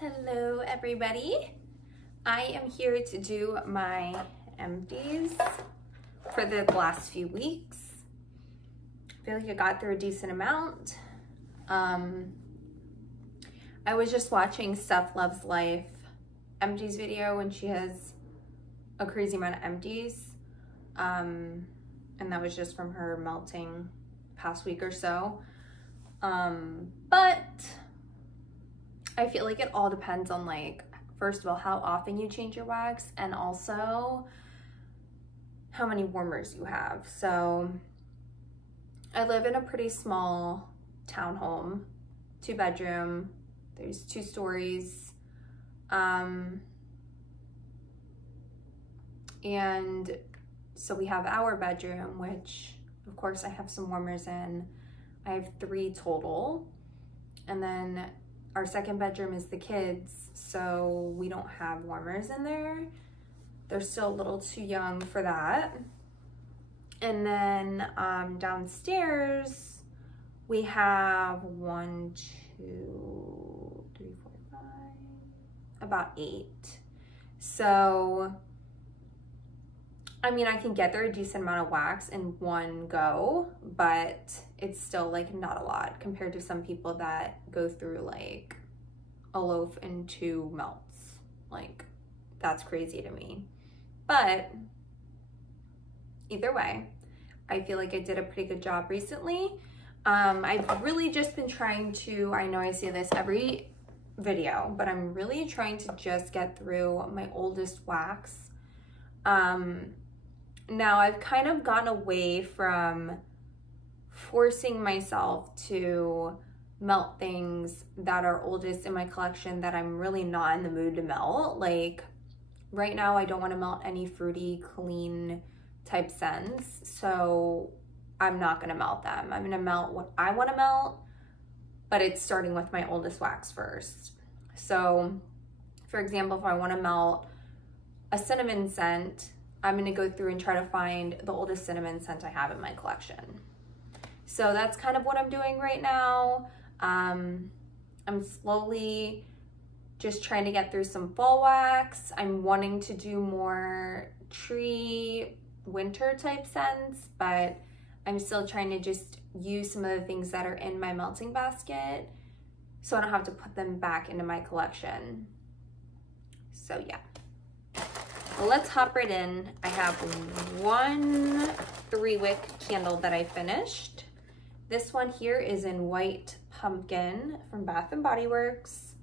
Hello everybody. I am here to do my empties for the last few weeks. I feel like I got through a decent amount. I was just watching Steph Loves Life empties video and she has a crazy amount of empties. And that was just from her melting past week or so. But I feel like it all depends on, like, first of all, how often you change your wax and also how many warmers you have. So I live in a pretty small townhome, 2-bedroom, there's 2 stories. And so we have our bedroom, which of course I have some warmers in. I have 3 total. And then our second bedroom is the kids, so we don't have warmers in there. They're still a little too young for that. And then downstairs, we have 1, 2, 3, 4, 5, about 8. So, I mean, I can get there a decent amount of wax in one go, but it's still like not a lot compared to some people that go through like a loaf in 2 melts. Like, that's crazy to me. But either way, I feel like I did a pretty good job recently. I've really just been trying to, I know I say this every video, but I'm really trying to just get through my oldest wax. Now I've kind of gotten away from forcing myself to melt things that are oldest in my collection that I'm really not in the mood to melt. Like right now, I don't want to melt any fruity, clean type scents, so I'm not going to melt them. I'm going to melt what I want to melt, but it's starting with my oldest wax first. So for example, if I want to melt a cinnamon scent, I'm going to go through and try to find the oldest cinnamon scent I have in my collection. So that's kind of what I'm doing right now. I'm slowly just trying to get through some fall wax. I'm wanting to do more tree winter type scents, but I'm still trying to just use some of the things that are in my melting basket so I don't have to put them back into my collection. So yeah. Well, let's hop right in. I have one 3-wick candle that I finished. This one here is in White Pumpkin from Bath & Body Works.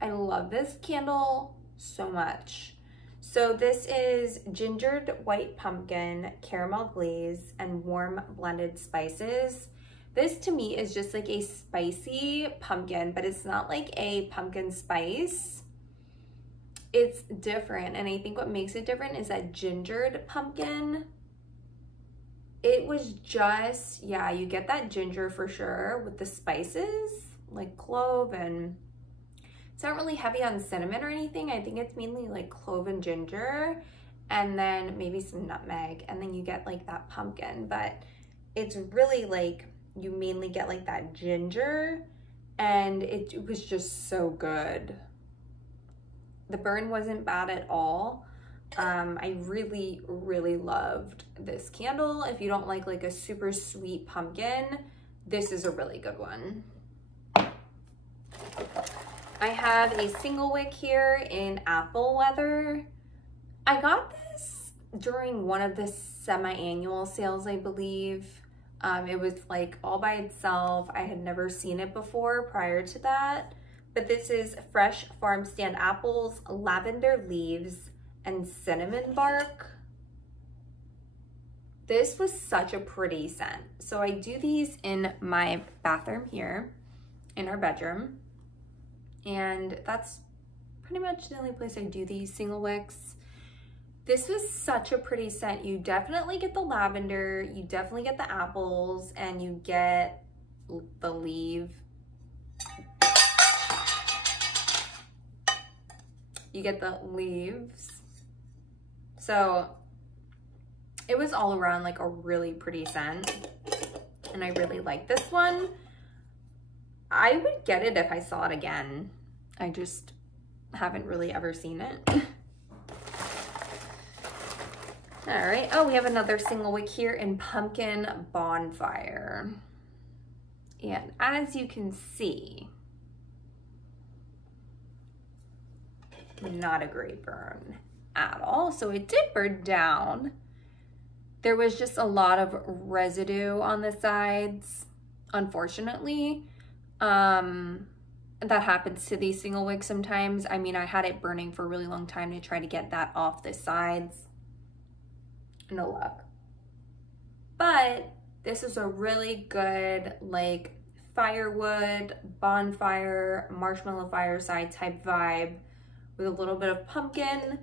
I love this candle so much. So this is gingered white pumpkin, caramel glaze, and warm blended spices. This to me is just like a spicy pumpkin, but it's not like a pumpkin spice. It's different, and I think what makes it different is that gingered pumpkin, it was just, yeah, you get that ginger for sure with the spices, like clove, and it's not really heavy on cinnamon or anything. I think it's mainly like clove and ginger, and then maybe some nutmeg, and then you get like that pumpkin, but it's really like, you mainly get like that ginger, and it was just so good. The burn wasn't bad at all. I really, really loved this candle. If you don't like a super sweet pumpkin, this is a really good one. I have a single wick here in apple leather. I got this during one of the semi-annual sales, I believe. It was like all by itself. I had never seen it before prior to that. But this is fresh farm stand apples, lavender leaves, and cinnamon bark. This was such a pretty scent. So I do these in my bathroom here, in our bedroom. And that's pretty much the only place I do these single wicks. This was such a pretty scent. You definitely get the lavender, you definitely get the apples, and you get the leaf. You get the leaves. So it was all around like a really pretty scent, and I really like this one. I would get it if I saw it again. I just haven't really ever seen it. All right, oh, we have another single wick here in Pumpkin Bonfire. And as you can see, not a great burn at all. So it did burn down. There was just a lot of residue on the sides, unfortunately. That happens to these single wicks sometimes. I mean, I had it burning for a really long time to try to get that off the sides. No luck. But this is a really good, like, firewood, bonfire, marshmallow fireside type vibe with a little bit of pumpkin.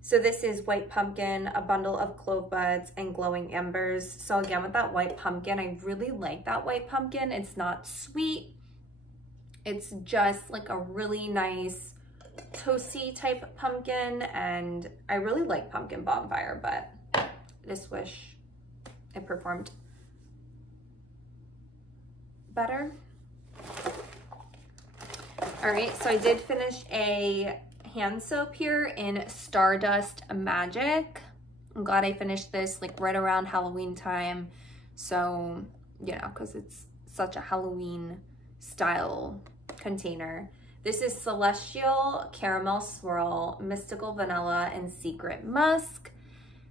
So this is white pumpkin, a bundle of clove buds, and glowing embers. So again, with that white pumpkin, I really like that white pumpkin. It's not sweet. It's just like a really nice toasty type pumpkin, and I really like pumpkin bonfire, but I just wish it performed better. All right, so I did finish a hand soap here in Stardust Magic. I'm glad I finished this like right around Halloween time. So, you know, because it's such a Halloween style container. This is Celestial Caramel Swirl, Mystical Vanilla, and Secret Musk.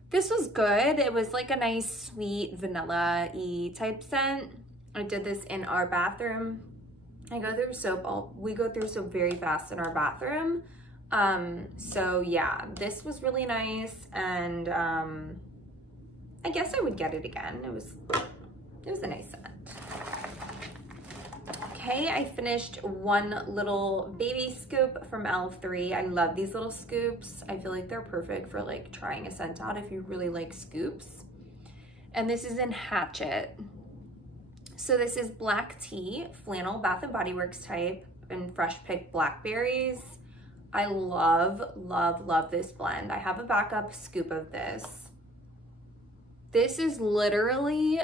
This was good. It was like a nice sweet vanilla-y type scent. I did this in our bathroom. We go through soap very fast in our bathroom. So yeah, this was really nice, and I guess I would get it again. It was a nice scent. Okay, I finished one little baby scoop from L3. I love these little scoops. I feel like they're perfect for like trying a scent out if you really like scoops. And this is in Hatchet. So this is black tea, flannel, Bath and Body Works type, and fresh picked blackberries. I love, love, love this blend. I have a backup scoop of this. This is literally,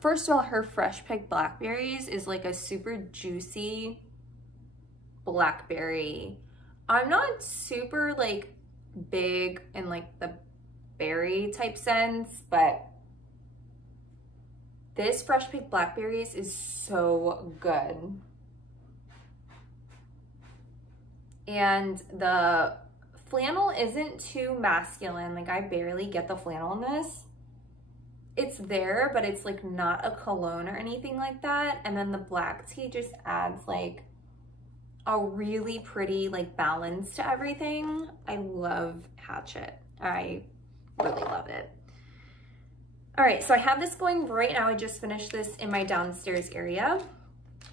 first of all, her fresh picked blackberries is like a super juicy blackberry. I'm not super like big in like the berry type scents, but this fresh picked blackberries is so good. And the flannel isn't too masculine. Like I barely get the flannel in this. It's there, but it's like not a cologne or anything like that. And then the black tea just adds like a really pretty like balance to everything. I love Hatchet. I really love it. All right, so I have this going right now. I just finished this in my downstairs area.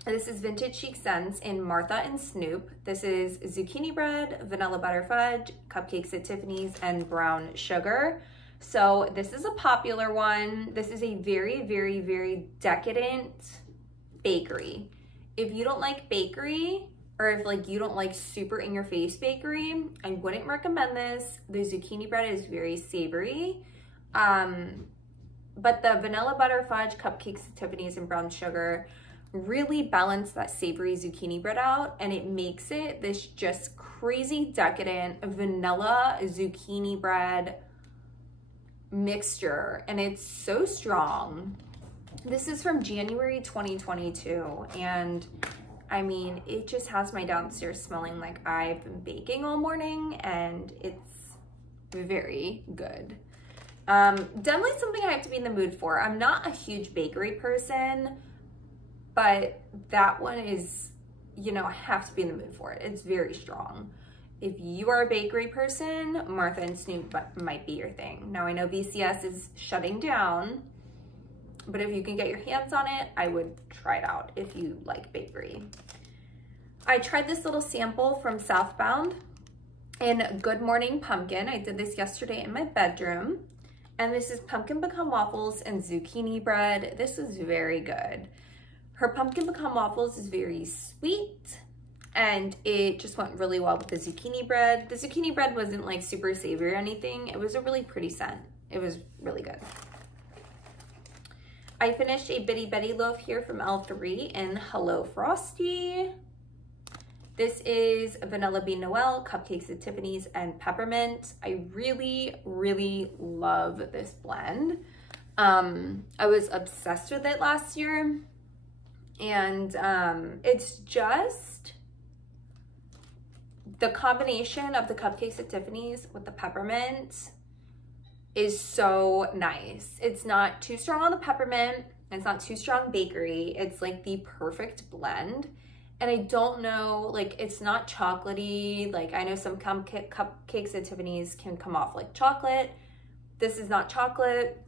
This is Vintage Chic Scents in Martha and Snoop. This is zucchini bread, vanilla butter fudge, cupcakes at Tiffany's, and brown sugar. So this is a popular one. This is a very, very, very decadent bakery. If you don't like bakery, or if like you don't like super in your face bakery, I wouldn't recommend this. The zucchini bread is very savory. But the vanilla butter fudge, cupcakes at Tiffany's, and brown sugar really balance that savory zucchini bread out, and it makes it this just crazy decadent vanilla zucchini bread mixture, and it's so strong. This is from January 2022, and I mean, it just has my downstairs smelling like I've been baking all morning, and it's very good. Definitely something I have to be in the mood for. I'm not a huge bakery person, but that one is, you know, I have to be in the mood for it. It's very strong. If you are a bakery person, Martha and Snoop might be your thing. Now I know BCS is shutting down, but if you can get your hands on it, I would try it out if you like bakery. I tried this little sample from Southbound in Good Morning Pumpkin. I did this yesterday in my bedroom. And this is pumpkin pecan waffles and zucchini bread. This is very good. Her pumpkin pecan waffles is very sweet, and it just went really well with the zucchini bread. The zucchini bread wasn't like super savory or anything. It was a really pretty scent. It was really good. I finished a Bitty Betty loaf here from L3 in Hello Frosty. This is Vanilla Bean Noel, Cupcakes at Tiffany's, and Peppermint. I really, really love this blend. I was obsessed with it last year, and it's just the combination of the Cupcakes at Tiffany's with the peppermint is so nice. It's not too strong on the peppermint, and it's not too strong bakery. It's like the perfect blend. And I don't know, like, it's not chocolatey. Like, I know some cupcakes at Tiffany's can come off like chocolate. This is not chocolate.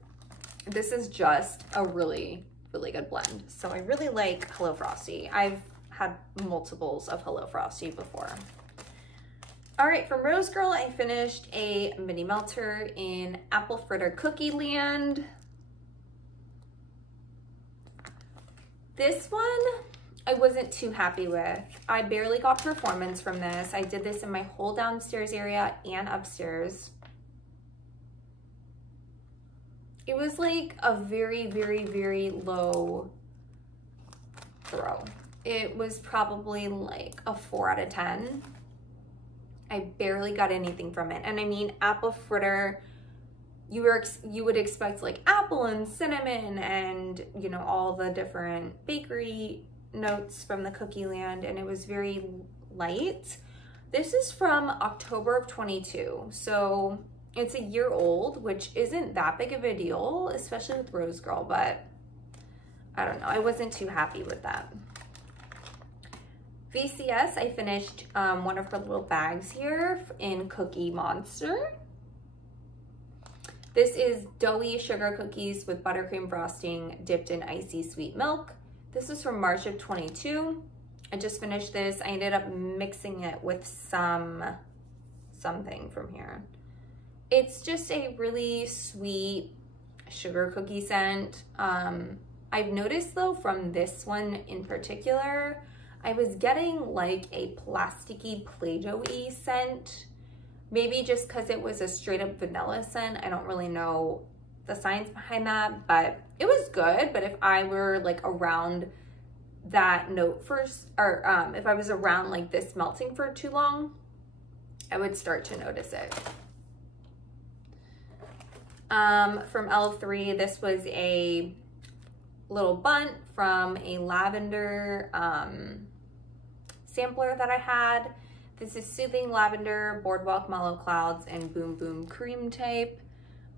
This is just a really, really good blend. So I really like Hello Frosty. I've had multiples of Hello Frosty before. All right, from Rose Girl, I finished a mini melter in Apple Fritter Cookie Land. This one I wasn't too happy with. I barely got performance from this. I did this in my whole downstairs area and upstairs. It was like a very, very, very low throw. It was probably like a 4 out of 10. I barely got anything from it. And I mean, apple fritter, you would expect like apple and cinnamon and, you know, all the different bakery notes from the Cookie Land, and it was very light. This is from October of 22, so it's a year old, which isn't that big of a deal, especially with Rose Girl, but I don't know, I wasn't too happy with that. VCS, I finished one of her little bags here in Cookie Monster. This is doughy sugar cookies with buttercream frosting dipped in icy sweet milk. This is from March of 22. I just finished this. I ended up mixing it with something from here. It's just a really sweet sugar cookie scent. I've noticed though from this one in particular, I was getting like a plasticky Play-Doh-y scent. Maybe just because it was a straight up vanilla scent. I don't really know the science behind that, but it was good. But if I were like around that note first, or if I was around like this melting for too long, I would start to notice it. From L3, this was a little bunt from a lavender sampler that I had. This is Soothing Lavender, Boardwalk Mellow Clouds, and Boom Boom Cream Type.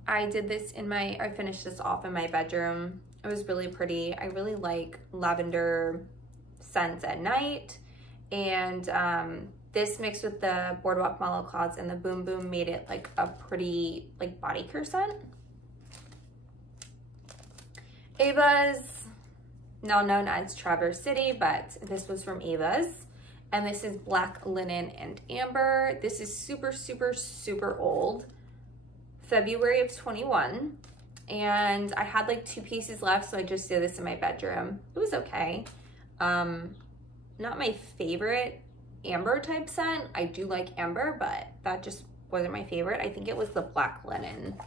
I did this I finished this off in my bedroom. It was really pretty. I really like lavender scents at night. And this mixed with the Boardwalk Mellow Clouds and the Boom Boom made it like a pretty like body care scent. Ava's, now known as Traverse City, but this was from Ava's. And this is Black Linen and Amber. This is super, super, super old. February of 21. And I had like 2 pieces left, so I just did this in my bedroom. It was okay. Not my favorite amber type scent. I do like amber, but that just wasn't my favorite. I think it was the Black Linen.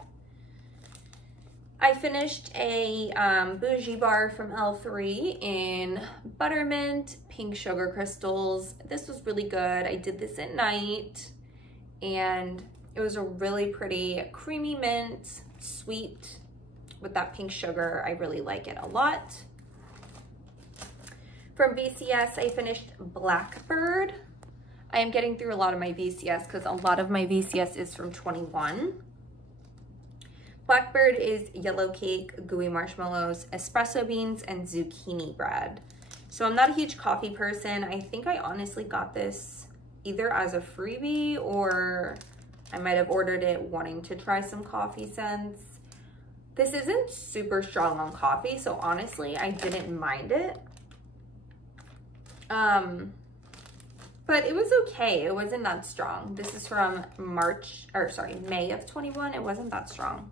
I finished a bougie bar from L3 in Buttermint, Pink Sugar Crystals. This was really good. I did this at night, and it was a really pretty creamy mint, sweet with that pink sugar. I really like it a lot. From VCS, I finished Blackbird. I am getting through a lot of my VCS because a lot of my VCS is from 21. Blackbird is yellow cake, gooey marshmallows, espresso beans, and zucchini bread. So I'm not a huge coffee person. I think I honestly got this either as a freebie or I might have ordered it wanting to try some coffee scents. This isn't super strong on coffee, so honestly, I didn't mind it. But it was okay. It wasn't that strong. This is from May of 21. It wasn't that strong.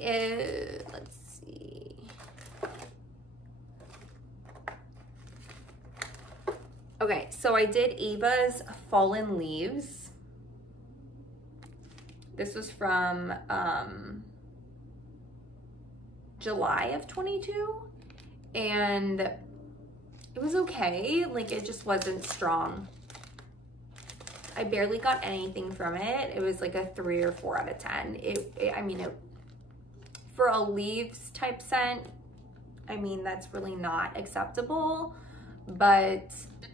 Let's see. Okay, so I did Ava's Fallen Leaves. This was from July of 22, and it was okay. Like, it just wasn't strong. I barely got anything from it. It was like a 3 or 4 out of 10. I mean, for a leaves type scent, I mean, that's really not acceptable, but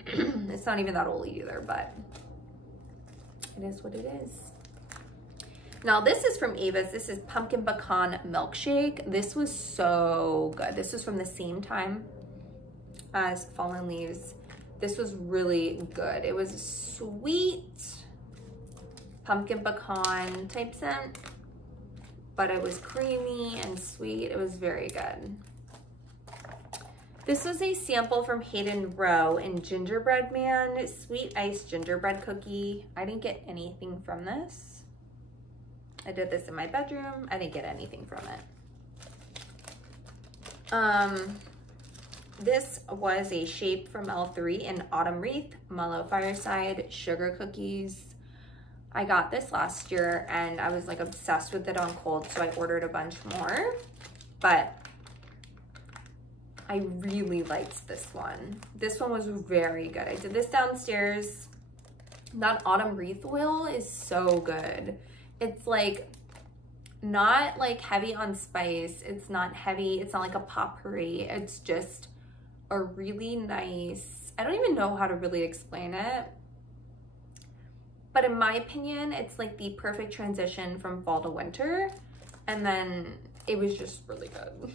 it's not even that old either, but it is what it is. Now this is from Ava's. This is Pumpkin Pecan Milkshake. This was so good. This was from the same time as Fallen Leaves. This was really good. It was sweet pumpkin pecan type scent, but it was creamy and sweet. It was very good. This was a sample from Hayden Rowe in Gingerbread Man, Sweet Iced Gingerbread Cookie. I didn't get anything from this. I did this in my bedroom. I didn't get anything from it. This was a shape from L3 in Autumn Wreath, Mellow Fireside, Sugar Cookies. I got this last year and I was like obsessed with it on cold, so I ordered a bunch more, but I really liked this one. This one was very good. I did this downstairs. That Autumn Wreath oil is so good. It's like not like heavy on spice. It's not heavy. It's not like a potpourri. It's just a really nice, I don't even know how to really explain it, but in my opinion, it's like the perfect transition from fall to winter. And then it was just really good.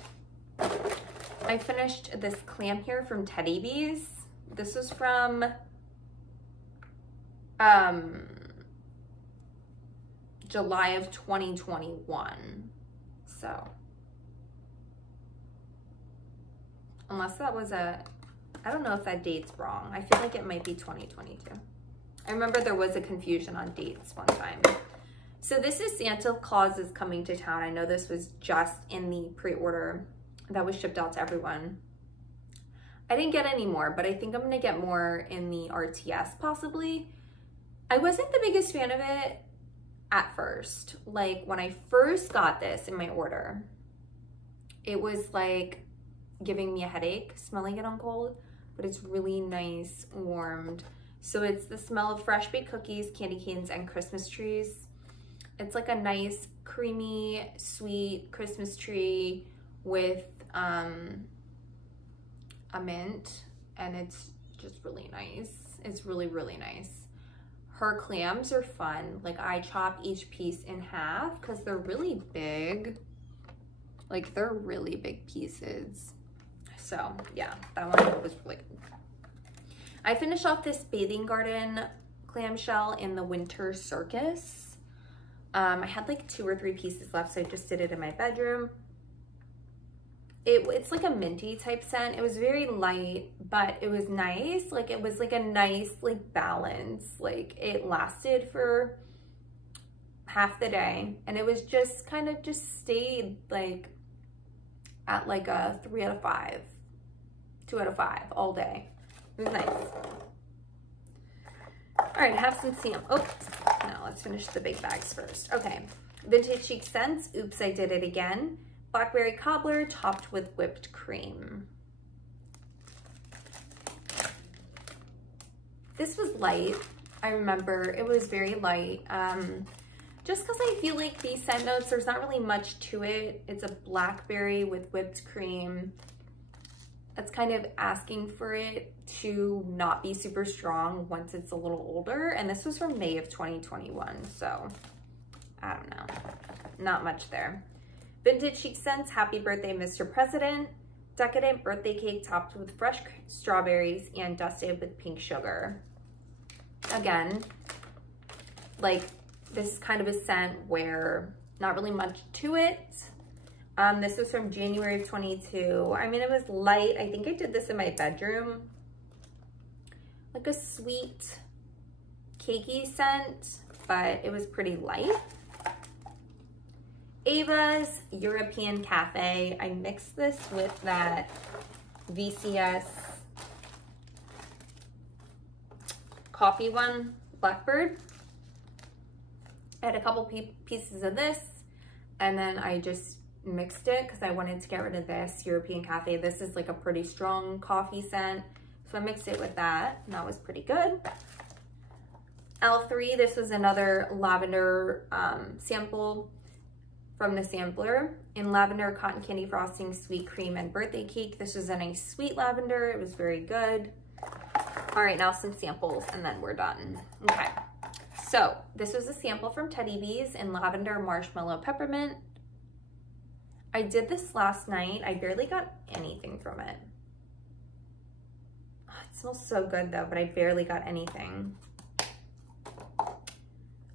I finished this clam here from Teddy Bees. This was from July of 2021. So unless that was I don't know if that date's wrong. I feel like it might be 2022. I remember there was a confusion on dates one time. So this is Santa Claus is Coming to Town. I know this was just in the pre-order that was shipped out to everyone. I didn't get any more, but I think I'm gonna get more in the RTS possibly. I wasn't the biggest fan of it at first. Like when I first got this in my order, it was like giving me a headache smelling it on cold, but it's really nice warmed. So it's the smell of fresh baked cookies, candy canes, and Christmas trees. It's like a nice creamy sweet Christmas tree with a mint, and it's just really nice. It's really, really nice. Her clams are fun. Like I chop each piece in half because they're really big. Like they're really big pieces. So yeah, that one was really good. I finished off this Bathing Garden clamshell in the Winter Circus. I had like 2 or 3 pieces left, so I just did it in my bedroom. It's like a minty type scent. It was very light, but it was nice. Like it was like a nice like balance. Like it lasted for half the day, and it was just kind of just stayed like at like a 3 out of 5, 2 out of 5 all day. It was nice. All right, have some oh, no, let's finish the big bags first. Okay, Vintage Chic Scents, Oops, I Did It Again. Blackberry Cobbler topped with whipped cream. This was light. I remember it was very light. Just because I feel like these scent notes, there's not really much to it. It's a blackberry with whipped cream. That's kind of asking for it to not be super strong once it's a little older. And this was from May of 2021, so I don't know. Not much there. Vintage Chic Scents, Happy Birthday, Mr. President. Decadent birthday cake topped with fresh strawberries and dusted with pink sugar. Again, like this is kind of a scent where not really much to it. This was from January of 22. I mean, it was light. I think I did this in my bedroom. Like a sweet, cakey scent, but it was pretty light. Ava's European Cafe. I mixed this with that VCS coffee one, Blackbird. I had a couple pieces of this, and then I just mixed it because I wanted to get rid of this European Cafe. This is like a pretty strong coffee scent. So I mixed it with that, and that was pretty good. L3, this was another lavender sample from the sampler. In lavender, cotton candy frosting, sweet cream, and birthday cake. This was a nice sweet lavender. It was very good. All right, now some samples, and then we're done. Okay, so this was a sample from Teddy Bees in lavender, marshmallow, peppermint. I did this last night. I barely got anything from it. Oh, it smells so good though, but I barely got anything.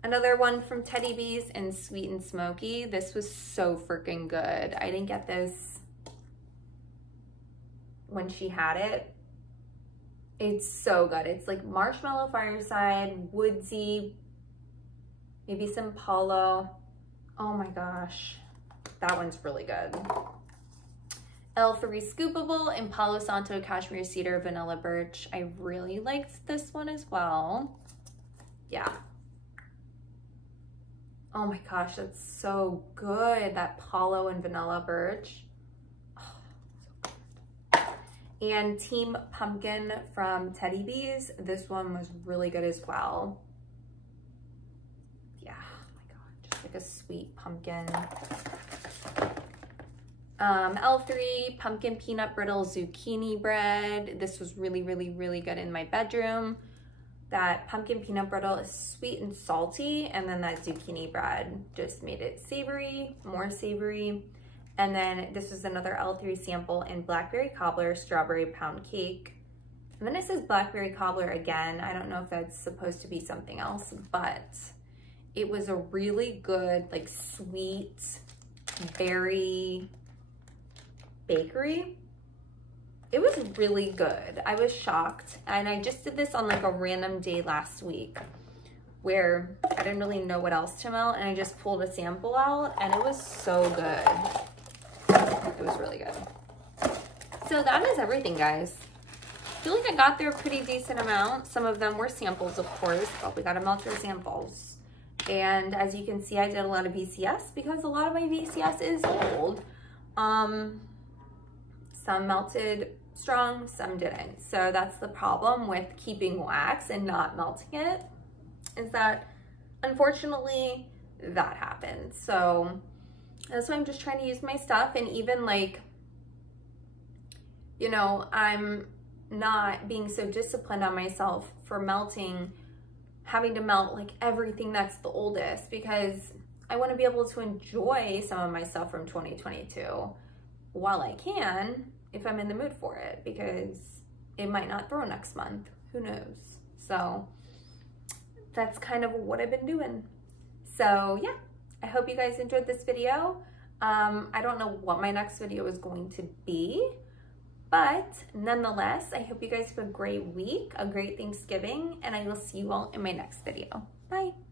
Another one from Teddy Bees in Sweet and Smoky. This was so freaking good. I didn't get this when she had it. It's so good. It's like marshmallow fireside, woodsy, maybe some Palo. Oh my gosh. That one's really good. L3 Scoopable in Palo Santo, Cashmere Cedar, Vanilla Birch. I really liked this one as well. Yeah. Oh my gosh, that's so good. That Palo and Vanilla Birch. Oh, so good. And Team Pumpkin from Teddy Bees. This one was really good as well. Yeah, oh my god, just like a sweet pumpkin. L3 Pumpkin Peanut Brittle Zucchini Bread. This was really, really, really good in my bedroom. That pumpkin peanut brittle is sweet and salty, and then that zucchini bread just made it savory, more savory. And then this was another L3 sample in Blackberry Cobbler Strawberry Pound Cake. And then it says Blackberry Cobbler again. I don't know if that's supposed to be something else, but it was a really good, like, sweet berry bakery. It was really good. I was shocked. And I just did this on like a random day last week where I didn't really know what else to melt, and I just pulled a sample out, and it was so good. It was really good. So that is everything, guys. I feel like I got through a pretty decent amount. Some of them were samples, of course, but we gotta melt your samples. And as you can see, I did a lot of VCS because a lot of my VCS is old. Some melted strong, some didn't. So that's the problem with keeping wax and not melting it, is that unfortunately that happens. So that's why I'm just trying to use my stuff. And even like, you know, I'm not being so disciplined on myself for melting, having to melt like everything that's the oldest, because I want to be able to enjoy some of my stuff from 2022 while I can, if I'm in the mood for it, because it might not throw next month. Who knows? So that's kind of what I've been doing. So yeah, I hope you guys enjoyed this video. I don't know what my next video is going to be, but nonetheless, I hope you guys have a great week, a great Thanksgiving, and I will see you all in my next video. Bye.